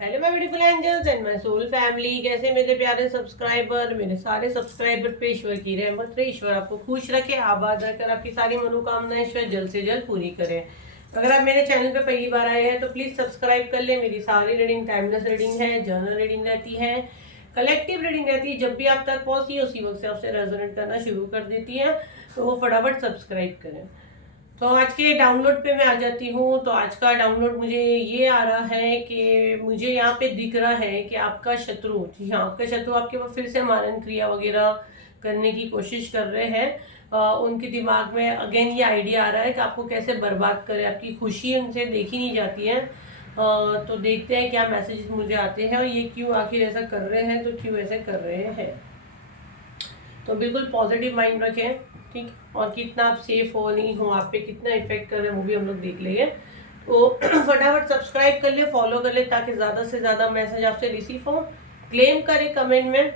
Hello my beautiful angels and my soul family. कैसे मेरे प्यारे सब्सक्राइबर, मेरे सारे सब्सक्राइबर पे ईश्वर की रहमत रहे, ईश्वर आपको खुश रखे, आबाद रखकर आपकी सारी मनोकामनाएं ईश्वर जल्द से जल्द पूरी करें। अगर आप मेरे चैनल पे पहली बार आए हैं तो प्लीज सब्सक्राइब कर ले। मेरी सारी रीडिंग टाइमलेस रीडिंग है, जर्नल रीडिंग रहती है, कलेक्टिव रीडिंग रहती है। जब भी आप तक पहुंची है उसी वक्त से आपसे रेजोनेट करना शुरू कर देती है, तो वो फटाफट सब्सक्राइब करें। तो आज के डाउनलोड पे मैं आ जाती हूँ। तो आज का डाउनलोड मुझे ये आ रहा है कि मुझे यहाँ पे दिख रहा है कि आपका शत्रु, जी हाँ, आपका शत्रु आपके ऊपर फिर से मारण क्रिया वगैरह करने की कोशिश कर रहे हैं। उनके दिमाग में अगेन ये आइडिया आ रहा है कि आपको कैसे बर्बाद करें। आपकी खुशी उनसे देखी नहीं जाती है। तो देखते हैं क्या मैसेजेस मुझे आते हैं और ये क्यों आखिर ऐसा कर रहे हैं, तो क्यों ऐसे कर रहे हैं। तो बिल्कुल पॉजिटिव माइंड रखें, ठीक। और कितना आप सेफ हो नहीं हो, आप पे कितना इफेक्ट कर रहे हैं, वो भी हम लोग देख लेंगे। तो फटाफट सब्सक्राइब कर ले, फॉलो कर ले, ताकि ज़्यादा से ज़्यादा मैसेज आपसे रिसीव हो। क्लेम करें कमेंट में।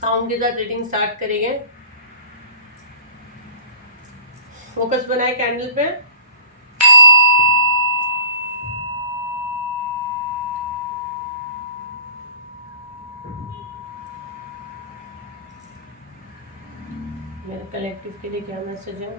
साउंड के साथ रीडिंग स्टार्ट करेंगे। फोकस बनाए कैंडल पे। मेरे कलेक्टिव के लिए क्या मैसेज है।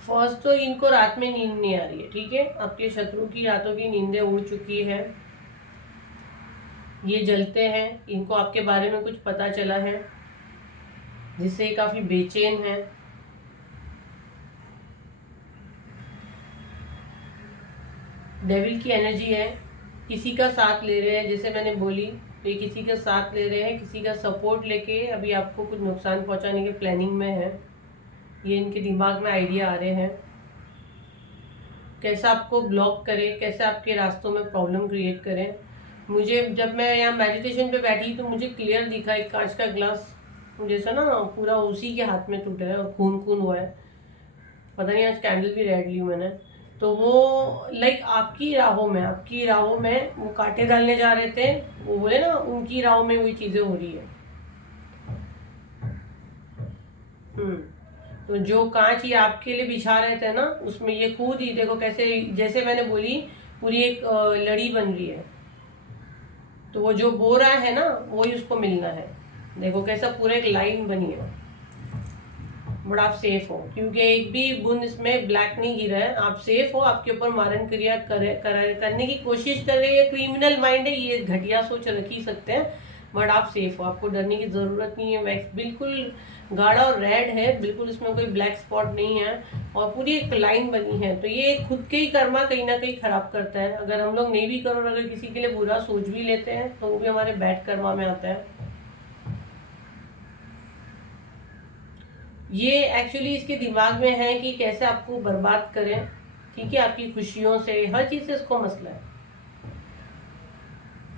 फर्स्ट तो इनको रात में नींद नहीं आ रही है, ठीक है। आपके शत्रु की रातों की नींदें उड़ चुकी है। ये जलते हैं, इनको आपके बारे में कुछ पता चला है जिससे ये काफी बेचैन है। डेविल की एनर्जी है। किसी का साथ ले रहे हैं, जैसे मैंने बोली, तो ये किसी का साथ ले रहे हैं, किसी का सपोर्ट लेके अभी आपको कुछ नुकसान पहुंचाने के प्लानिंग में है। ये इनके दिमाग में आइडिया आ रहे हैं कैसे आपको ब्लॉक करें, कैसे आपके रास्तों में प्रॉब्लम क्रिएट करें। मुझे जब मैं यहाँ मेडिटेशन पे बैठी तो मुझे क्लियर दिखा एक कांच का ग्लास, जैसा ना पूरा उसी के हाथ में टूटा है और खून खून हुआ है। पता नहीं, आज कैंडल भी रेड ली मैंने। तो वो लाइक आपकी राहों में वो कांटे डालने जा रहे थे। वो बोले ना, उनकी राहों में वही चीजें हो रही है। हम्म। तो जो कांच ये आपके लिए बिछा रहे थे ना, उसमें ये खुद ही देखो कैसे, जैसे मैंने बोली, पूरी एक लड़ी बन रही है। तो वो जो बो रहा है ना, वही उसको मिलना है। देखो कैसा पूरा एक लाइन बनी है। बट आप सेफ हो, क्योंकि एक भी बूंद इसमें ब्लैक नहीं गिरा है। आप सेफ हो। आपके ऊपर मारण क्रिया करने की कोशिश कर रही है। क्रिमिनल माइंड है, ये घटिया सोच रख ही सकते हैं। बट आप सेफ हो, आपको डरने की जरूरत नहीं है। वैक्स बिल्कुल गाढ़ा और रेड है, बिल्कुल इसमें कोई ब्लैक स्पॉट नहीं है और पूरी एक लाइन बनी है। तो ये खुद के ही कर्मा कहीं ना कहीं खराब करता है। अगर हम लोग नहीं भी करो और अगर किसी के लिए बुरा सोच भी लेते हैं तो वो भी हमारे बैड कर्मा में आता है। ये एक्चुअली इसके दिमाग में है कि कैसे आपको बर्बाद करें, ठीक है। आपकी खुशियों से, हर चीज से इसको मसला है।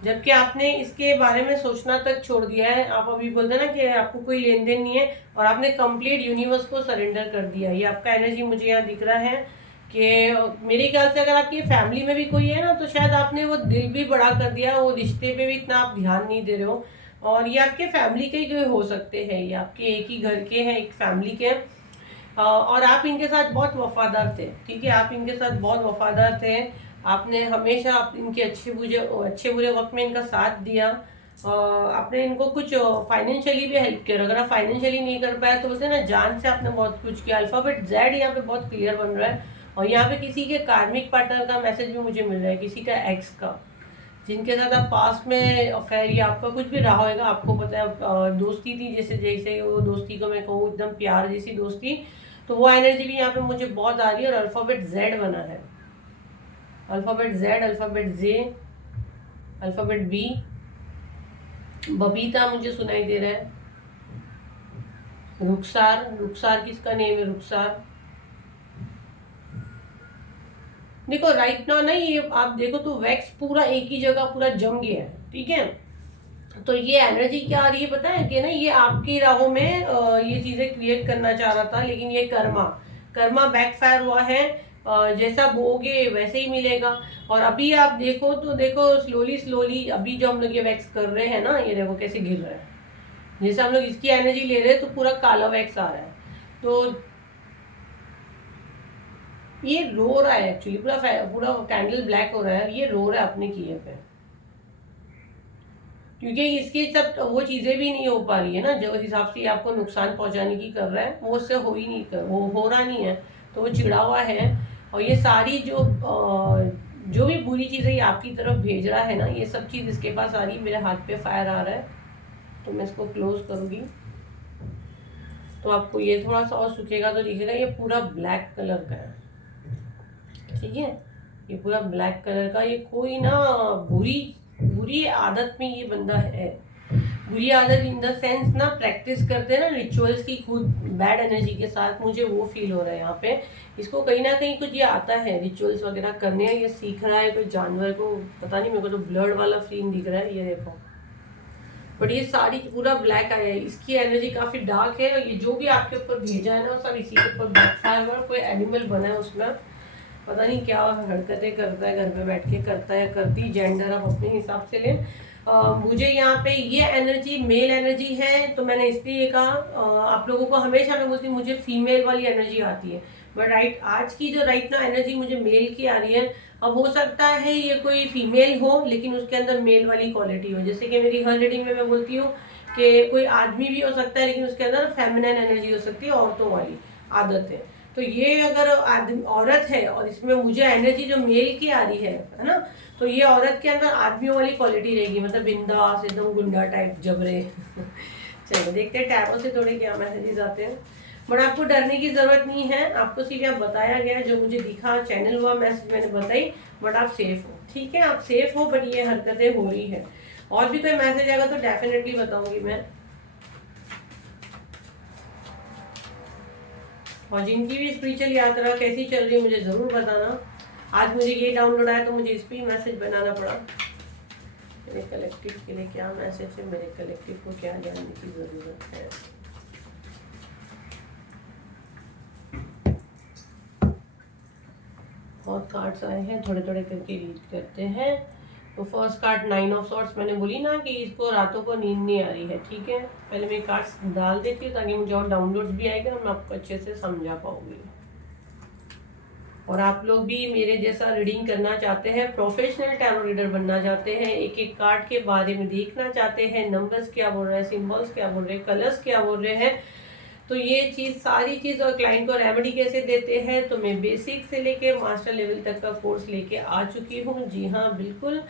जबकि आपने इसके बारे में सोचना तक छोड़ दिया है। आप अभी बोलते हैं ना कि आपको कोई लेन देन नहीं है, और आपने कंप्लीट यूनिवर्स को सरेंडर कर दिया। ये आपका एनर्जी मुझे यहाँ दिख रहा है कि मेरे ख्याल से अगर आपकी फैमिली में भी कोई है ना, तो शायद आपने वो दिल भी बड़ा कर दिया, वो रिश्ते पे भी इतना आप ध्यान नहीं दे रहे हो। और ये आपके फैमिली के ही हो सकते हैं, ये आपके एक ही घर के हैं, एक फैमिली के हैं। और आप इनके साथ बहुत वफादार थे, ठीक है। आप इनके साथ बहुत वफादार थे। आपने हमेशा इनके अच्छे बुरे वक्त में इनका साथ दिया। आपने इनको कुछ फाइनेंशियली भी हेल्प किया। अगर आप फाइनेंशियली नहीं कर पाए तो बोलते हैं ना, जान से आपने बहुत कुछ किया। अल्फाबेट जेड यहाँ पे बहुत क्लियर बन रहा है। और यहाँ पे किसी के कार्मिक पार्टनर का मैसेज भी मुझे मिल रहा है, किसी का एक्स का, जिनके साथ आप पास में अफेयर या आपका कुछ भी रहा होगा। आपको पता है दोस्ती थी, जैसे जैसे वो दोस्ती को मैं कहूँ एकदम प्यार जैसी दोस्ती। तो वो एनर्जी भी यहाँ पे मुझे बहुत आ रही है। और अल्फाबेट जेड बना है, अल्फाबेट जेड, अल्फाबेट जे, अल्फाबेट बी। बबीता मुझे सुनाई दे रहा है। रुखसार, रुखसार किसका नेम है, रुखसार। देखो राइट नाउ ना, ये आप देखो तो वैक्स पूरा एक ही जगह पूरा जम गया है, ठीक है। तो ये एनर्जी क्या आ रही है पता है कि ना, ये आपकी राहों में ये चीजें क्रिएट करना चाह रहा था, लेकिन ये कर्मा कर्मा बैकफायर हुआ है। जैसा बोगे वैसे ही मिलेगा। और अभी आप देखो तो देखो स्लोली स्लोली अभी जो हम लोग ये वैक्स कर रहे हैं ना, ये देखो कैसे गिर रहा है। जैसे हम लोग इसकी एनर्जी ले रहे हैं तो पूरा काला वैक्स आ रहा है। तो ये रो रहा है एक्चुअली, पूरा पूरा कैंडल ब्लैक हो रहा है, ये रो रहा है अपने किए पे, क्योंकि इसकी सब वो चीजें भी नहीं हो पा रही है ना जो हिसाब से आपको नुकसान पहुंचाने की कर रहा है, वो उससे हो ही नहीं कर, वो हो रहा नहीं है, तो वो चिड़ा हुआ है। और ये सारी जो भी बुरी चीजें ये आपकी तरफ भेज रहा है ना, ये सब चीज इसके पास आ रही है। मेरे हाथ पे फायर आ रहा है, तो मैं इसको क्लोज करूंगी तो आपको ये थोड़ा सा और सूखेगा तो दिखेगा, ये पूरा ब्लैक कलर का है, ठीक है। ये पूरा ब्लैक कलर का, ये कोई ना बुरी बुरी आदत में ये बंदा है। बुरी आदत इन द सेंस ना, प्रैक्टिस करते हैं ना रिचुअल्स की खुद बैड एनर्जी के साथ, मुझे वो फील हो रहा है यहाँ पे। इसको कहीं ना कहीं कुछ ये आता है रिचुअल्स वगैरह करने, ये सीख रहा है कोई जानवर को, पता नहीं, मेरे को तो ब्लड वाला सीन दिख रहा है, ये देखो। बट ये सारी पूरा ब्लैक आया है, इसकी एनर्जी काफी डार्क है। और ये जो भी आपके ऊपर भेजा है ना, सब इसी के ऊपर बैकफायर हुआ, कोई एनिमल बना है उसमें, पता नहीं क्या हरकतें करता है, घर पे बैठ के करता है, करती, जेंडर आप अपने हिसाब से लें। मुझे यहाँ पे ये एनर्जी मेल एनर्जी है, तो मैंने इसलिए कहा। आप लोगों को हमेशा मैं बोलती हूँ मुझे फीमेल वाली एनर्जी आती है, बट आज की जो राइट ना एनर्जी मुझे मेल की आ रही है। अब हो सकता है ये कोई फीमेल हो लेकिन उसके अंदर मेल वाली क्वालिटी हो, जैसे कि मेरी हर रीडिंग में मैं बोलती हूँ कि कोई आदमी भी हो सकता है लेकिन उसके अंदर फेमिनिन एनर्जी हो सकती है, औरतों वाली आदत है। तो ये अगर औरत है और इसमें मुझे एनर्जी जो मेल की आ रही है ना, तो ये औरत के अंदर आदमियों वाली क्वालिटी रहेगी, मतलब बिंदास एकदम गुंडा टाइप जबरे। चलो देखते हैं टैरो से थोड़े क्या मैसेजेस आते हैं। बट आपको डरने की जरूरत नहीं है, आपको सिर्फ बताया गया जो मुझे दिखा, चैनल हुआ, मैसेज मैंने बताई, बट आप सेफ हो, ठीक है, आप सेफ हो। बट ये हरकतें हो रही है। और भी कोई मैसेज आएगा तो डेफिनेटली बताऊंगी मैं। और जिनकी भी स्पिरिचुअल यात्रा कैसी चल रही है मुझे ज़रूर बताना। आज मुझे ये डाउनलोड आया तो मुझे इस पर मैसेज बनाना पड़ा। मेरे कलेक्टिव के लिए क्या मैसेज है, मेरे कलेक्टिव को क्या जानने की ज़रूरत है। बहुत कार्ड्स आए हैं, थोड़े थोड़े करके रीड करते हैं। तो फर्स्ट कार्ड 9 ऑफ सॉर्ड्स, मैंने बोली ना कि इसको रातों को नींद नहीं आ रही है, ठीक है। पहले मैं कार्ड्स डाल देती हूँ ताकि मुझे और डाउनलोड्स भी आएगा और मैं आपको अच्छे से समझा पाऊंगी। और आप लोग भी मेरे जैसा रीडिंग करना चाहते हैं, प्रोफेशनल टैरो रीडर बनना चाहते हैं, एक एक कार्ड के बारे में देखना चाहते हैं, नंबर्स क्या बोल रहे हैं, सिंबल्स क्या बोल रहे हैं, कलर्स क्या बोल रहे हैं, तो ये चीज़ सारी चीज़, और क्लाइंट को रेमेडी कैसे देते हैं, तो मैं बेसिक से लेके मास्टर लेवल तक का कोर्स लेके आ चुकी हूँ। जी हाँ बिल्कुल।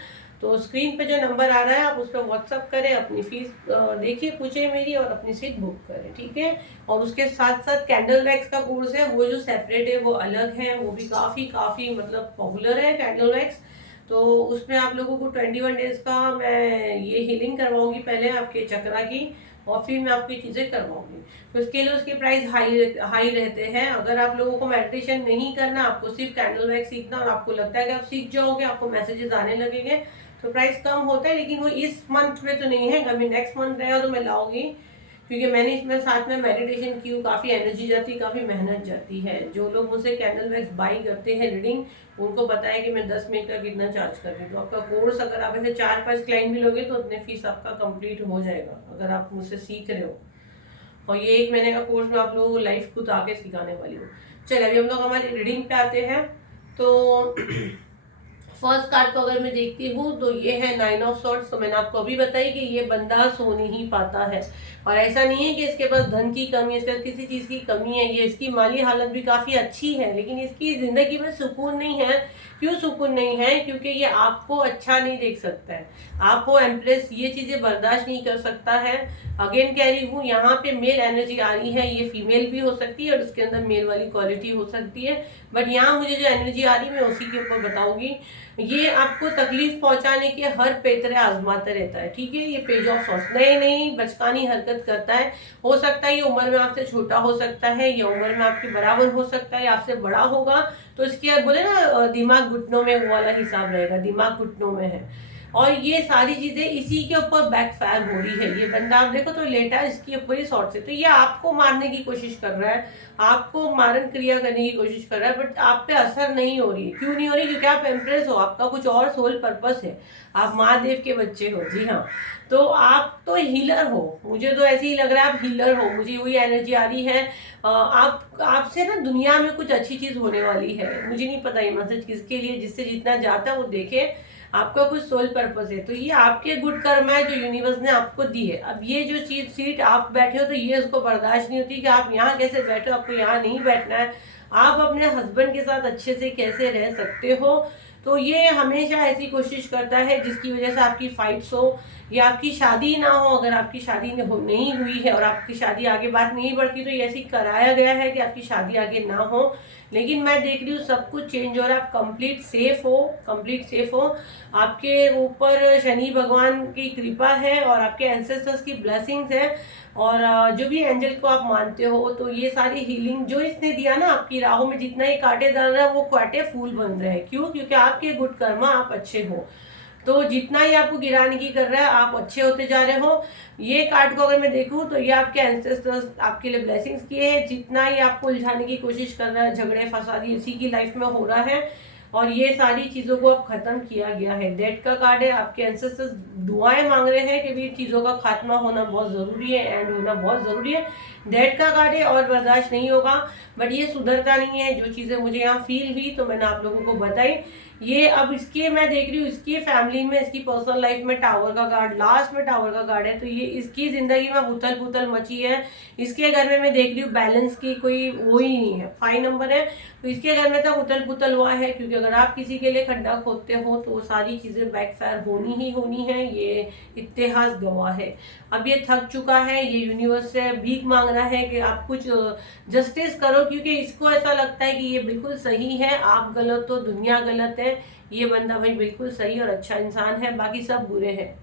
तो स्क्रीन पे जो नंबर आ रहा है आप उस पर व्हाट्सअप करें, अपनी फीस देखिए, पूछे मेरी, और अपनी सीट बुक करें, ठीक है। और उसके साथ साथ कैंडल वैक्स का कोर्स है, वो जो सेपरेट है वो अलग है, वो भी काफ़ी मतलब पॉपुलर है कैंडल वैक्स। तो उसमें आप लोगों को 21 डेज का मैं ये हीलिंग करवाऊंगी पहले आपके चक्रा की, और फिर मैं आपको ये चीज़ें करवाऊंगी। तो इसके लिए उसके प्राइस हाई रहते हैं। अगर आप लोगों को मेडिटेशन नहीं करना, आपको सिर्फ कैंडल वैक्स सीखना, और आपको लगता है कि आप सीख जाओगे, आपको मैसेजेस आने लगेंगे, तो प्राइस कम होता है। लेकिन वो इस मंथ में तो नहीं है, कभी नेक्स्ट मंथ रहेगा तो मैं लाऊंगी, क्योंकि मैंने इसमें साथ में मेडिटेशन की, काफ़ी एनर्जी जाती है, काफ़ी मेहनत जाती है। जो लोग मुझसे कैंडल वैक्स बाई करते हैं रीडिंग, उनको पता है कि मैं 10 मिनट का कितना चार्ज कर रही हूँ। तो आपका कोर्स अगर आप ऐसे 4-5 क्लाइंट भी लोगे तो उतने फीस आपका कंप्लीट हो जाएगा, अगर आप मुझसे सीख रहे हो। और ये 1 महीने का कोर्स मैं आप लोगों को लाइफ खुद आके सिखाने वाली हूँ। चलिए अभी हम लोग हमारी रीडिंग पे आते हैं। तो फर्स्ट कार्ड को अगर मैं देखती हूँ तो ये है 9 ऑफ सॉर्ड्स। तो मैंने आपको अभी बताई कि ये बंदा सो नहीं पाता है, और ऐसा नहीं है कि इसके पास धन की कमी है, इसके पास किसी चीज़ की कमी है, ये इसकी माली हालत भी काफ़ी अच्छी है, लेकिन इसकी ज़िंदगी में सुकून नहीं है। क्यों सुकून नहीं है? क्योंकि ये आपको अच्छा नहीं देख सकता है, आपको एम्प्रेस ये चीज़ें बर्दाश्त नहीं कर सकता है। अगेन कह रही हूँ, यहाँ पे मेल एनर्जी आ रही है, ये फीमेल भी हो सकती है और उसके अंदर मेल वाली क्वालिटी हो सकती है, बट यहाँ मुझे जो एनर्जी आ रही है मैं उसी के ऊपर बताऊंगी। ये आपको तकलीफ पहुंचाने के हर पेतरे आजमाते रहता है, ठीक है। ये पेज ऑफ सॉर्ड्स नई बचकानी हरकत करता है। हो सकता है ये उम्र में आपसे छोटा हो सकता है, या उम्र में आपके बराबर हो सकता है, आपसे बड़ा होगा, तो इसके बोले ना दिमाग घुटनों में वो वाला हिसाब रहेगा, दिमाग घुटनों में है। और ये सारी चीजें इसी के ऊपर बैकफायर हो रही है। ये बंदा आप देखो तो लेटा है इसके ऊपर ही शॉर्ट से, तो ये आपको मारने की कोशिश कर रहा है, आपको मारण क्रिया करने की कोशिश कर रहा है, बट आप पे असर नहीं हो रही है। क्यों नहीं हो रही? क्योंकि आप एम्प्रेस हो, आपका कुछ और सोल पर्पस है, आप महादेव के बच्चे हो। जी हाँ, तो आप तो हीलर हो, मुझे तो ऐसे ही लग रहा है आप हीलर हो, मुझे वही एनर्जी आ रही है। आप आपसे ना दुनिया में कुछ अच्छी चीज होने वाली है। मुझे नहीं पता ये मैसेज किसके लिए, जिससे जितना जाता है वो देखे। आपका कुछ सोल पर्पस है, तो ये आपके गुड कर्म है जो यूनिवर्स ने आपको दी है। अब ये जो चीज सीट आप बैठे हो, तो ये उसको बर्दाश्त नहीं होती कि आप यहाँ कैसे बैठे हो, आपको यहाँ नहीं बैठना है। आप अपने हस्बैंड के साथ अच्छे से कैसे रह सकते हो, तो ये हमेशा ऐसी कोशिश करता है जिसकी वजह से आपकी फाइट्स हो या आपकी शादी ना हो। अगर आपकी शादी नहीं हुई है और आपकी शादी आगे बात नहीं बढ़ती, तो ये ऐसी कराया गया है कि आपकी शादी आगे ना हो। लेकिन मैं देख रही हूँ सब कुछ चेंज हो रहा है, आप कंप्लीट सेफ हो, कंप्लीट सेफ हो। आपके ऊपर शनि भगवान की कृपा है और आपके एंसेस्टर्स की ब्लेसिंग्स है, और जो भी एंजल को आप मानते हो, तो ये सारी हीलिंग जो इसने दिया ना आपकी राहों में, जितना ये कांटे डाल रहा है वो कांटे फूल बन रहे हैं। क्यों? क्योंकि आपके गुड कर्मा, आप अच्छे हो, तो जितना ही आपको गिराने की कर रहा है आप अच्छे होते जा रहे हो। ये कार्ड को अगर मैं देखूं तो ये आपके एंसेस्टर्स आपके लिए ब्लेसिंग्स किए हैं। जितना ही आपको उलझाने की कोशिश कर रहा है, झगड़े फसादी इसी की लाइफ में हो रहा है, और ये सारी चीजों को अब खत्म किया गया है। डेथ का कार्ड है, आपके एंसेस्टर्स दुआएं मांग रहे हैं कि भी चीजों का खात्मा होना बहुत जरूरी है, एंड होना बहुत जरूरी है। डेथ का कार्ड है और बर्दाश्त नहीं होगा, बट ये सुधरता नहीं है। जो चीजें मुझे यहाँ फील हुई तो मैंने आप लोगों को बताई। ये अब इसके मैं देख रही हूँ, इसकी फैमिली में, इसकी पर्सनल लाइफ में टावर का कार्ड, लास्ट में टावर का कार्ड है, तो ये इसकी जिंदगी में उथल पुथल मची है। इसके घर में मैं देख रही हूँ बैलेंस की कोई वो ही नहीं है, 5 नंबर है, तो इसके घर में तो उथल पुथल हुआ है। क्योंकि अगर आप किसी के लिए खड्डा खोदते हो तो वो सारी चीजें बैकफायर होनी ही होनी है, ये इतिहास गवाह है। अब ये थक चुका है, ये यूनिवर्स से भीख मांग रहा है कि आप कुछ जस्टिस करो, क्योंकि इसको ऐसा लगता है कि ये बिल्कुल सही है, आप गलत हो, दुनिया गलत है। ये बंदा भाई बिल्कुल सही और अच्छा इंसान है, बाकी सब बुरे हैं।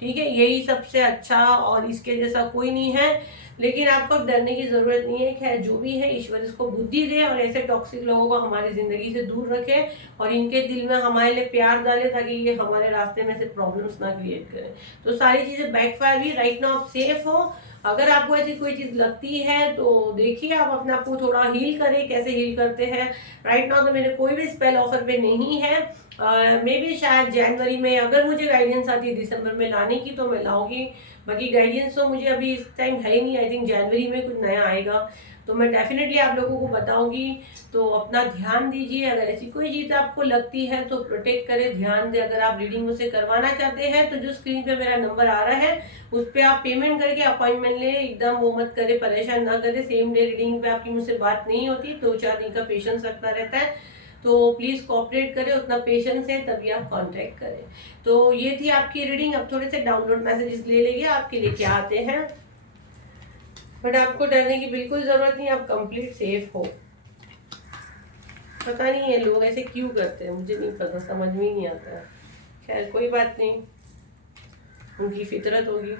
ठीक है, यही सबसे अच्छा और इसके जैसा कोई नहीं है। लेकिन आपको डरने की जरूरत नहीं है। खैर जो भी है, ईश्वर इसको बुद्धि दे और ऐसे टॉक्सिक लोगों को हमारी जिंदगी से दूर रखे और इनके दिल में हमारे लिए प्यार डाले, ताकि ये हमारे रास्ते में से प्रॉब्लम्स ना क्रिएट करें। तो सारी चीजें बैकफायर भी, राइट नाउ आप सेफ हो। अगर आपको ऐसी कोई चीज लगती है तो देखिए, आप अपने आप को थोड़ा हील करें। कैसे हील करते हैं? राइट नाउ तो मेरे कोई भी स्पेल ऑफर पे नहीं है। मे भी शायद जनवरी में, अगर मुझे गाइडेंस आती है दिसंबर में लाने की तो मैं लाऊंगी। बाकी गाइडेंस तो मुझे अभी इस टाइम है ही नहीं। आई थिंक जनवरी में कुछ नया आएगा तो मैं डेफिनेटली आप लोगों को बताऊंगी। तो अपना ध्यान दीजिए। अगर ऐसी कोई चीज आपको लगती है तो प्रोटेक्ट करें, ध्यान दें। अगर आप रीडिंग मुझसे करवाना चाहते हैं तो जो स्क्रीन पे मेरा नंबर आ रहा है उस पर आप पेमेंट करके अपॉइंटमेंट ले। एकदम वो मत करे, परेशान ना करे। सेम डे रीडिंग पे आपकी मुझसे बात नहीं होती, 2-4 दिन का पेशेंस रखना रहता है, तो प्लीज कोऑपरेट करें, उतना पेशेंस है तभी आप कांटेक्ट करें। तो ये थी आपकी रीडिंग। अब थोड़े से डाउनलोड मैसेजेस ले लेंगे आपके लिए क्या आते हैं, बट आपको डरने की बिल्कुल जरूरत नहीं, आप कंप्लीट सेफ हो। पता नहीं है लोग ऐसे क्यों करते हैं, मुझे नहीं पता, समझ में ही नहीं आता है। खैर कोई बात नहीं, उनकी फितरत होगी।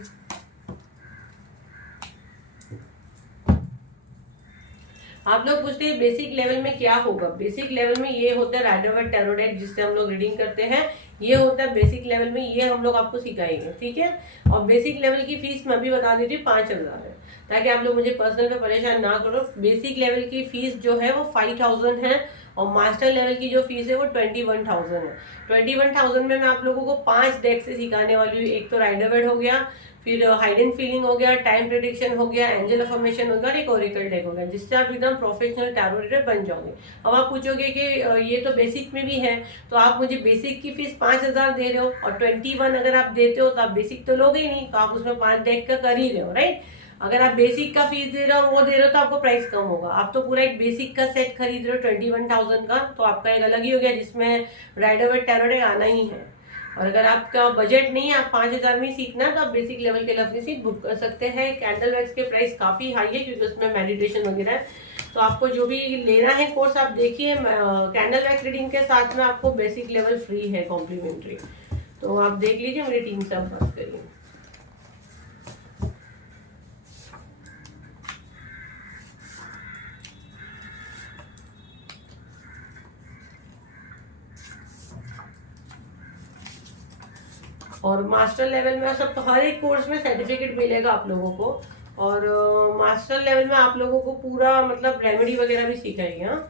आप लोग पूछते हैं बेसिक लेवल में क्या होगा। बेसिक लेवल में ये होता है राइडर वाइट टैरो डेक, जिससे हम लोग रीडिंग करते हैं। ये होता है बेसिक लेवल में, ये हम लोग आपको सिखाएंगे, ठीक है। और बेसिक लेवल की फीस मैं भी बता देती हूँ, 5,000 है, ताकि आप लोग मुझे पर्सनल पे परेशान ना करो। बेसिक लेवल की फीस जो है वो 5,000 है, और मास्टर लेवल की जो फीस है वो 21,000 है। 21,000 में मैं आप लोगों को 5 डेक से सिखाने वाली हूँ। एक तो राइडर वाइट हो गया, फिर हाइड एंड फीलिंग हो गया, टाइम प्रेडिक्शन हो गया, एंजल अफर्मेशन हो गया, एक ओरेकल डेक हो गया, जिससे आप एकदम प्रोफेशनल टैरो रीडर बन जाओगे। अब आप पूछोगे कि ये तो बेसिक में भी है, तो आप मुझे बेसिक की फीस 5,000 दे रहे हो और 21 अगर आप देते हो तो आप बेसिक तो लोगे ही नहीं, तो आप उसमें 5 डेक का कर ही रहे हो, राइट। अगर आप बेसिक का फीस दे रहे हो, वो दे रहे हो, तो आपको प्राइस कम होगा। आप तो पूरा एक बेसिक का सेट खरीद रहे हो 21,000 का, तो आपका एक अलग ही हो गया, जिसमें राइडर वाइट टैरो डेक आना ही है। और अगर आपका बजट नहीं है, आप 5,000 में सीखना है, तो आप बेसिक लेवल के लिए अपनी सीट बुक कर सकते हैं। कैंडल वैक्स के प्राइस काफ़ी हाई है, क्योंकि उसमें मेडिटेशन वगैरह है। तो आपको जो भी लेना है कोर्स आप देखिए। कैंडल वैक्स रीडिंग के साथ में आपको बेसिक लेवल फ्री है, कॉम्प्लीमेंट्री। तो आप देख लीजिए, मेरी टीम से आप बात करिए। और मास्टर लेवल में सब हर एक कोर्स में सर्टिफिकेट मिलेगा आप लोगों को। और मास्टर लेवल में आप लोगों को पूरा मतलब रेमेडी वगैरह भी सिखाएंगे। हाँ,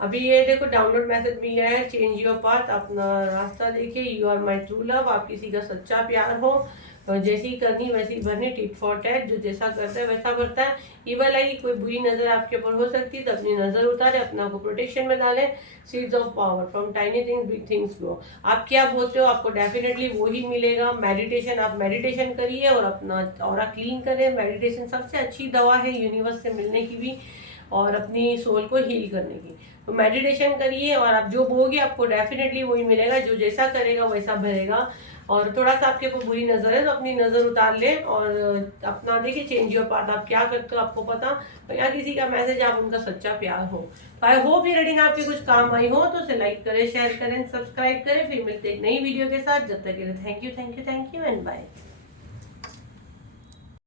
अभी ये देखो डाउनलोड मैसेज भी है, चेंज योर पाथ, अपना रास्ता देखिए, you are my true love, आप किसी का सच्चा प्यार हो, जैसी करनी वैसी भरनी, टिट फॉर टैट, जो जैसा करता है वैसा भरता है। इवल आई, कोई बुरी नजर आपके ऊपर हो सकती है तो अपनी नजर उतारे, अपना को प्रोटेक्शन में डाले। Seeds of power, from tiny things big things grow, आप क्या बोलते हो आपको डेफिनेटली वो ही मिलेगा। मेडिटेशन, आप मेडिटेशन करिए और अपना ऑरा क्लीन करें। मेडिटेशन सबसे अच्छी दवा है यूनिवर्स से मिलने की भी और अपनी सोल को हील करने की। तो मेडिटेशन करिए और आप जो बोगे आपको डेफिनेटली वही मिलेगा, जो जैसा करेगा वैसा भरेगा। और थोड़ा सा आपके ऊपर बुरी नजर है तो अपनी नजर उतार ले और अपना देखिए, चेंज योर पाथ, आप क्या करते हो आपको पता, या किसी का मैसेज आप उनका सच्चा प्यार हो। तो आई होप ये रीडिंग आपके कुछ काम आई हो, तो उसे लाइक करें, शेयर करें, सब्सक्राइब करें। फिर मिलते हैं एक नई वीडियो के साथ, जब तक के लिए थैंक यू एंड बाय।